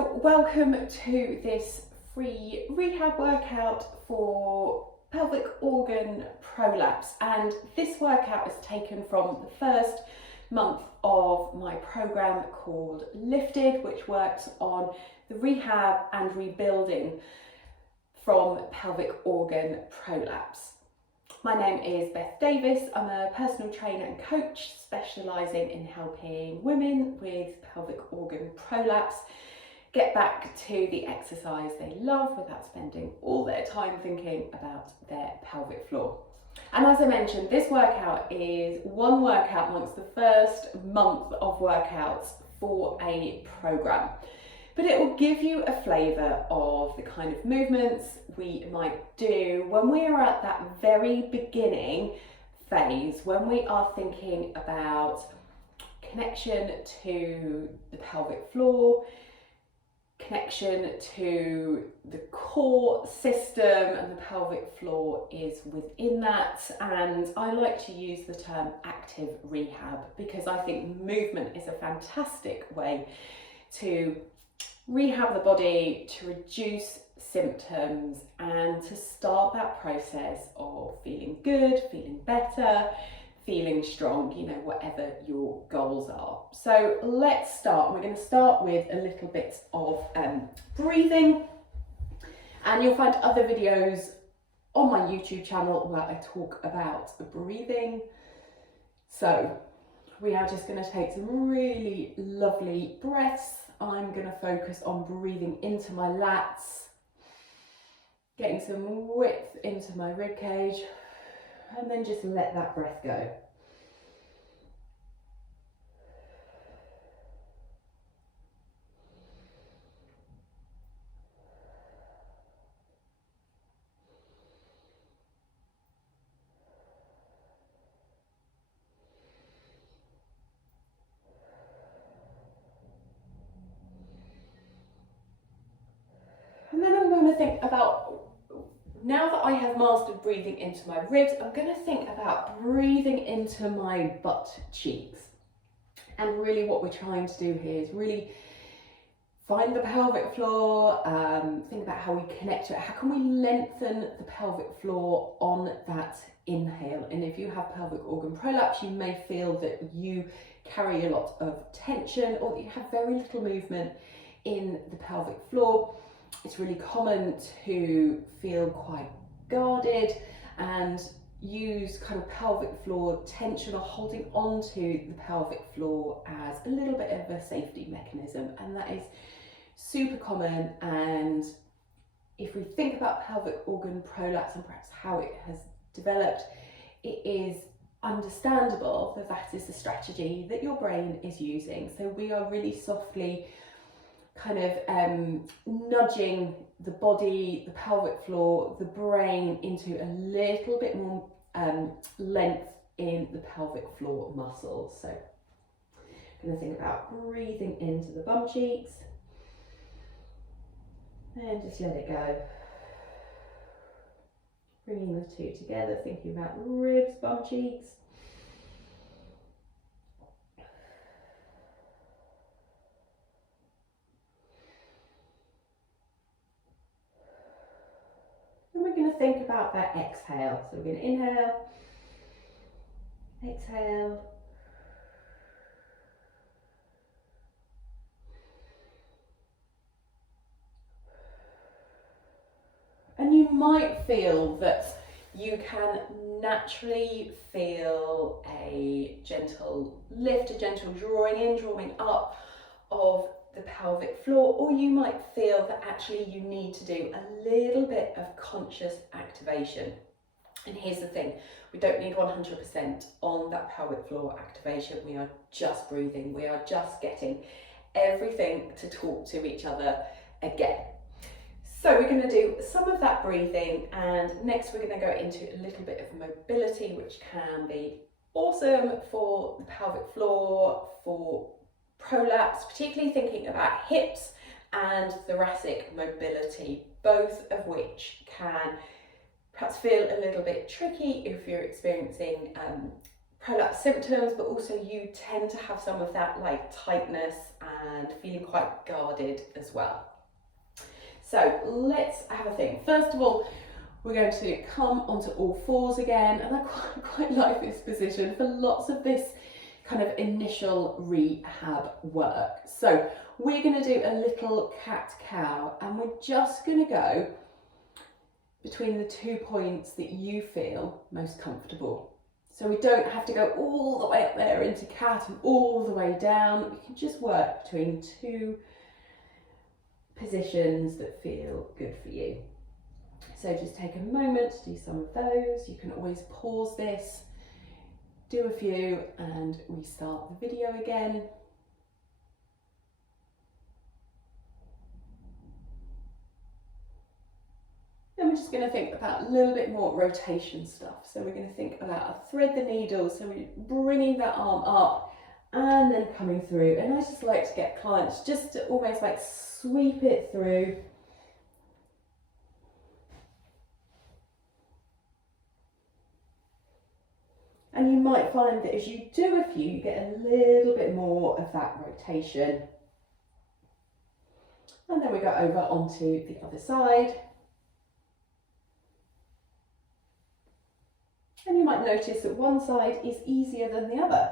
So welcome to this free rehab workout for pelvic organ prolapse, and this workout is taken from the first month of my program called Lifted, which works on the rehab and rebuilding from pelvic organ prolapse. My name is Beth Davis. I'm a personal trainer and coach specialising in helping women with pelvic organ prolapse get back to the exercise they love without spending all their time thinking about their pelvic floor. And as I mentioned, this workout is one workout amongst the first month of workouts for a program. But it will give you a flavour of the kind of movements we might do when we are at that very beginning phase, when we are thinking about connection to the pelvic floor, connection to the core system, and the pelvic floor is within that. And I like to use the term active rehab because I think movement is a fantastic way to rehab the body, to reduce symptoms, and to start that process of feeling good, feeling better, feeling strong, whatever your goals are. So let's start. We're going to start with a little bit of breathing, and you'll find other videos on my YouTube channel where I talk about breathing. So we are just going to take some really lovely breaths. I'm going to focus on breathing into my lats, getting some width into my rib cage, and then just let that breath go. And then I'm going to think about, now that I have mastered breathing into my ribs, I'm going to think about breathing into my butt cheeks. And really what we're trying to do here is really find the pelvic floor, think about how we connect to it. How can we lengthen the pelvic floor on that inhale? And if you have pelvic organ prolapse, you may feel that you carry a lot of tension or that you have very little movement in the pelvic floor. It's really common to feel quite guarded and use kind of pelvic floor tension or holding onto the pelvic floor as a little bit of a safety mechanism, and that is super common. And if we think about pelvic organ prolapse and perhaps how it has developed, it is understandable that that is the strategy that your brain is using. So we are really softly kind of nudging the body, the pelvic floor, the brain into a little bit more length in the pelvic floor muscles. So I'm going to think about breathing into the bum cheeks and just let it go. Bringing the two together, thinking about ribs, bum cheeks. We're going to think about that exhale. So we're going to inhale, exhale, and you might feel that you can naturally feel a gentle lift, a gentle drawing in, drawing up of the pelvic floor, or you might feel that actually you need to do a little bit of conscious activation. And here's the thing, we don't need 100% on that pelvic floor activation. We are just breathing, we are just getting everything to talk to each other again. So we're going to do some of that breathing, and next we're going to go into a little bit of mobility, which can be awesome for the pelvic floor, for prolapse, particularly thinking about hips and thoracic mobility, both of which can perhaps feel a little bit tricky if you're experiencing prolapse symptoms, but also you tend to have some of that like tightness and feeling quite guarded as well. So let's have a think. First of all, we're going to come onto all fours again, and I quite like this position for lots of this kind of initial rehab work. So we're going to do a little cat-cow, and we're just going to go between the 2 points that you feel most comfortable. So we don't have to go all the way up there into cat and all the way down. We can just work between 2 positions that feel good for you. So just take a moment to do some of those. You can always pause this, do a few, and restart the video again. Then we're just going to think about a little bit more rotation stuff. So we're going to think about a thread the needle. So we're bringing that arm up and then coming through. And I just like to get clients just to almost like sweep it through. And you might find that as you do a few, you get a little bit more of that rotation. And then we go over onto the other side. And you might notice that one side is easier than the other.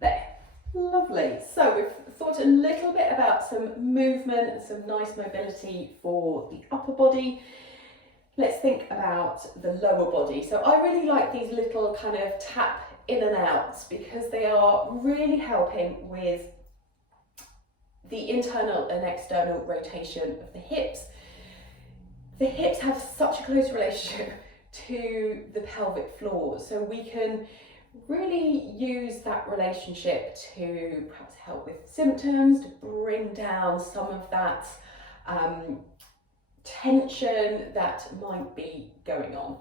There, lovely. So we've thought a little bit about some movement and some nice mobility for the upper body. Let's think about the lower body. So I really like these little kind of tap in and outs because they are really helping with the internal and external rotation of the hips. The hips have such a close relationship to the pelvic floor, so we can really use that relationship to perhaps help with symptoms, to bring down some of that tension that might be going on.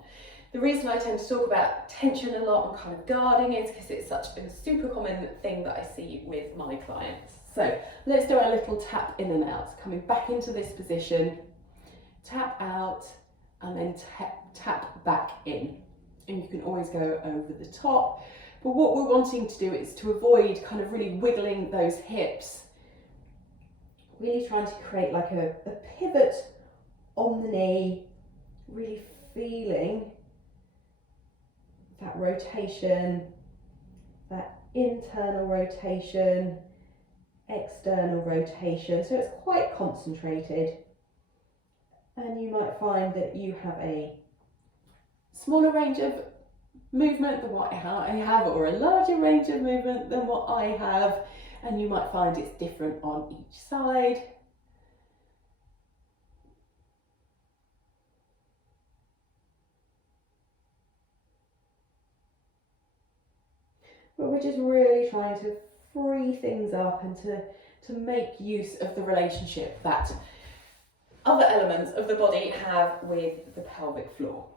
The reason I tend to talk about tension a lot and kind of guarding is because it's such a super common thing that I see with my clients. So let's do a little tap in and out, coming back into this position, tap out and then tap back in. And you can always go over the top. But what we're wanting to do is to avoid kind of really wiggling those hips, really trying to create like a pivot on the knee, really feeling that rotation, that internal rotation, external rotation, so it's quite concentrated. And you might find that you have a smaller range of movement than what I have, or a larger range of movement than what I have, and you might find it's different on each side. But we're just really trying to free things up and to make use of the relationship that other elements of the body have with the pelvic floor.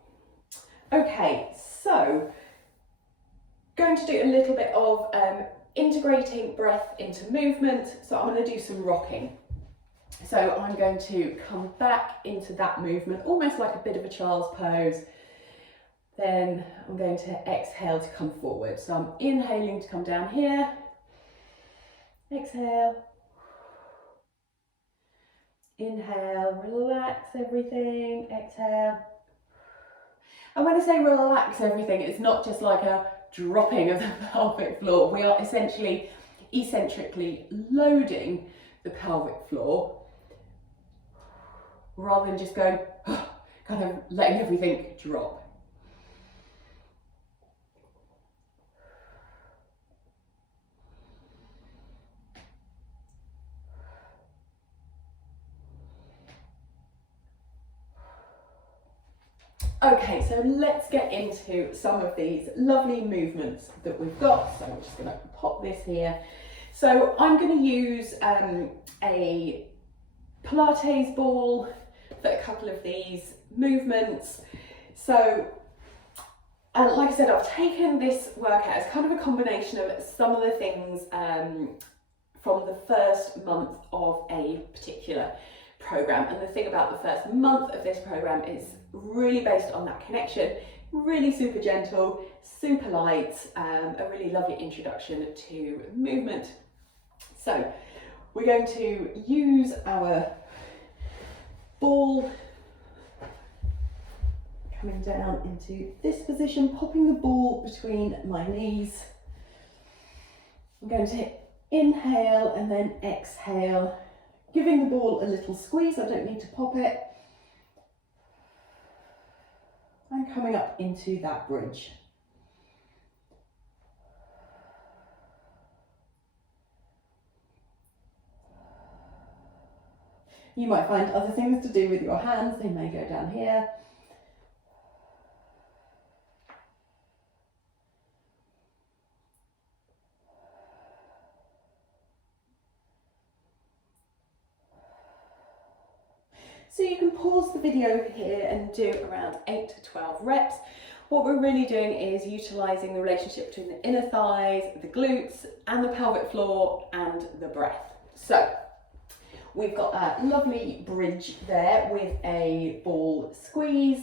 Okay, so going to do a little bit of integrating breath into movement. So I'm going to do some rocking. So I'm going to come back into that movement, almost like a bit of a child's pose. Then I'm going to exhale to come forward. So I'm inhaling to come down here. Exhale. Inhale, relax everything. Exhale. And when I say relax everything, it's not just like a dropping of the pelvic floor. We are essentially eccentrically loading the pelvic floor rather than just going, kind of letting everything drop. Okay, so let's get into some of these lovely movements that we've got. So I'm just going to pop this here. So I'm going to use a Pilates ball for a couple of these movements. So like I said, I've taken this workout as kind of a combination of some of the things from the first month of a particular program. And the thing about the first month of this program is really based on that connection, really super gentle, super light, a really lovely introduction to movement. So we're going to use our ball coming down into this position, popping the ball between my knees. I'm going to inhale and then exhale, giving the ball a little squeeze. I don't need to pop it. And coming up into that bridge. You might find other things to do with your hands. They may go down here. So you can pause the video here and do around 8 to 12 reps. What we're really doing is utilising the relationship between the inner thighs, the glutes, and the pelvic floor, and the breath. So we've got a lovely bridge there with a ball squeeze.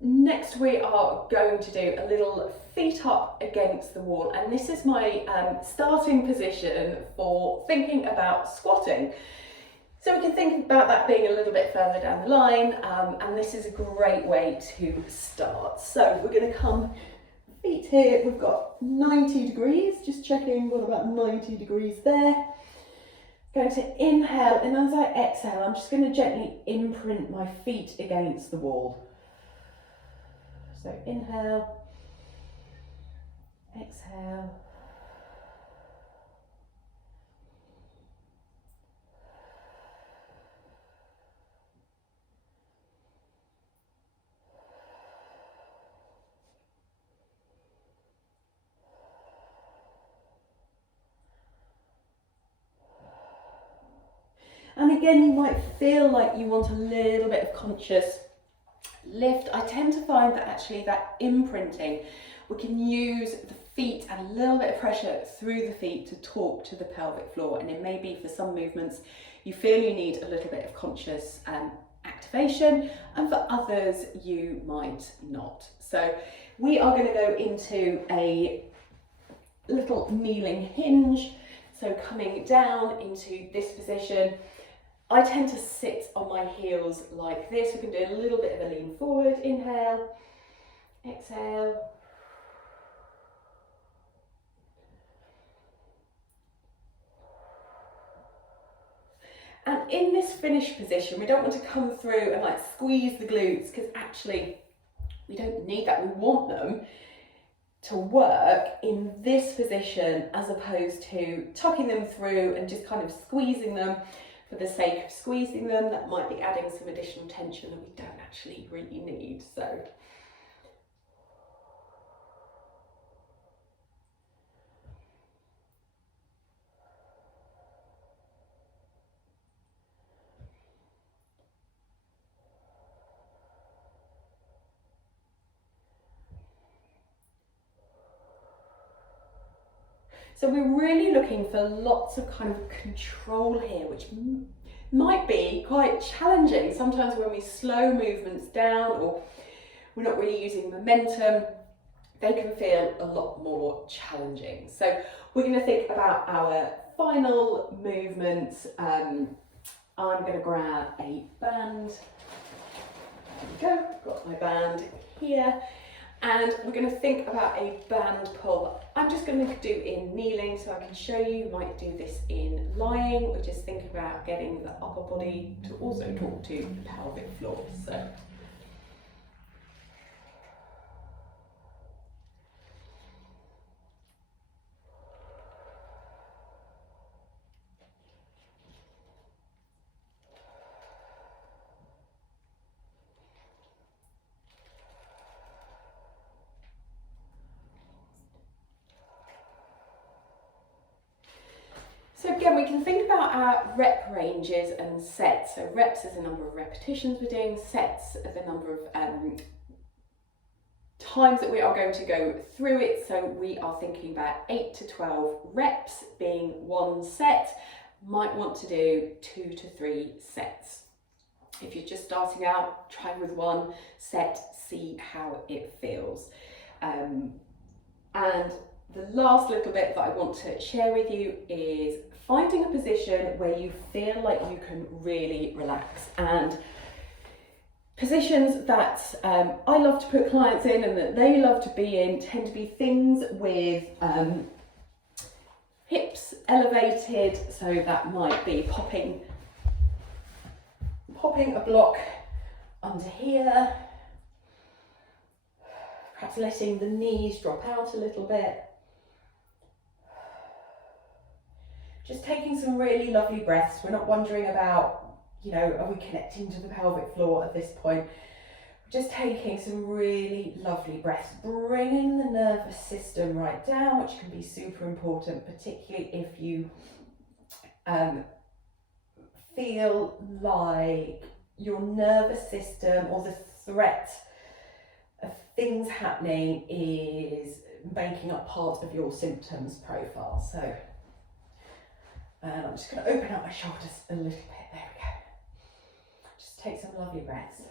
Next we are going to do a little feet up against the wall, and this is my starting position for thinking about squatting. So we can think about that being a little bit further down the line, and this is a great way to start. So we're going to come feet here, we've got 90 degrees, just checking, what about 90 degrees there. Going to inhale, and as I exhale, I'm just going to gently imprint my feet against the wall. So inhale, exhale. And again, you might feel like you want a little bit of conscious lift. I tend to find that actually that imprinting, we can use the feet and a little bit of pressure through the feet to talk to the pelvic floor. And it may be for some movements, you feel you need a little bit of conscious activation, and for others, you might not. So we are going to go into a little kneeling hinge. So coming down into this position, I tend to sit on my heels like this. We can do a little bit of a lean forward. Inhale, exhale. And in this finished position, we don't want to come through and like squeeze the glutes, because actually we don't need that. We want them to work in this position as opposed to tucking them through and just kind of squeezing them for the sake of squeezing them. That might be adding some additional tension that we don't actually really need. So we're really looking for lots of kind of control here, which might be quite challenging. Sometimes when we slow movements down or we're not really using momentum, they can feel a lot more challenging. So we're going to think about our final movements. I'm going to grab a band. There we go, got my band here. And we're going to think about a band pull. I'm just going to do in kneeling so I can show you. You might do this in lying, or just think about getting the upper body to also talk to the pelvic floor. So again, we can think about our rep ranges and sets. So reps is the number of repetitions we're doing, sets are the number of times that we are going to go through it. So we are thinking about 8 to 12 reps being one set, might want to do 2 to 3 sets. If you're just starting out, try with 1 set, see how it feels. And the last little bit that I want to share with you is finding a position where you feel like you can really relax. And positions that I love to put clients in and that they love to be in tend to be things with hips elevated, so that might be popping a block under here, perhaps letting the knees drop out a little bit. Just taking some really lovely breaths. We're not wondering about, you know, are we connecting to the pelvic floor at this point? We're just taking some really lovely breaths, bringing the nervous system right down, which can be super important, particularly if you feel like your nervous system or the threat of things happening is making up part of your symptoms profile. So I'm just going to open up my shoulders a little bit. There we go. Just take some lovely breaths.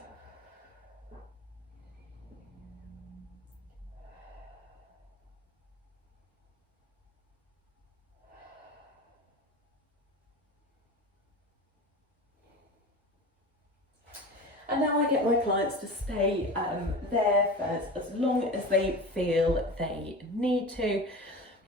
And now I get my clients to stay there for as long as they feel they need to.